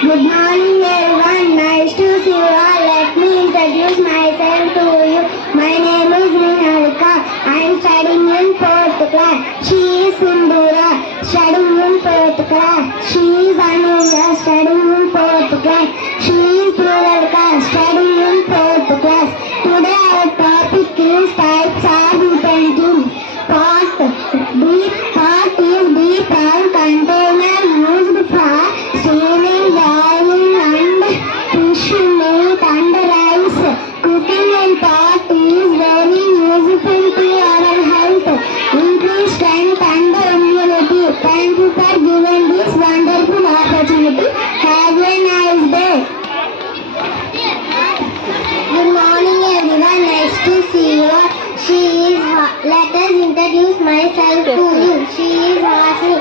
Good morning everyone, nice to see you all. Let me introduce myself to you. My name is Niharika. I am studying in 4th class. She is Sindhura, studying in 4th class. She is Anuja, studying in 4th class. She is Niharika, studying in 4th class. Today our topic is types of utensils. Pot is deep round container used for steaming, boiling and fish, meat and rice. Cooking in pot is very useful to our health, increase strength and immunity. Thank you for giving this wonderful opportunity. Have a nice day. Good morning everyone, nice to see you. Let us introduce myself to you. She is Hasni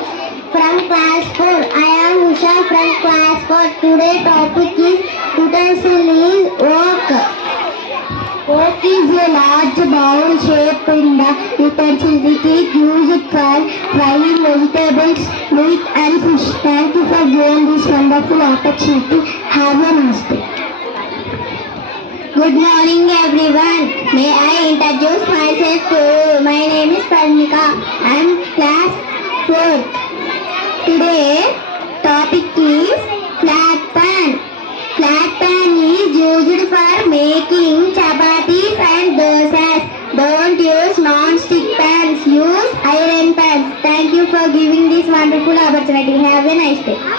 from class 4. I am Usha from class 4. Today topic is utensil is wok. Wok is a large bowl shaped in the utensil which is used for frying vegetables, meat and fish. Thank you for giving this wonderful opportunity. Have a nice day. Good morning everyone. May I introduce myself to you. My name is Parnika. I am class 4th. Today topic is flat pan. Flat pan is used for making chapatis and dosas. Don't use non-stick pans. Use iron pans. Thank you for giving this wonderful opportunity. Have a nice day.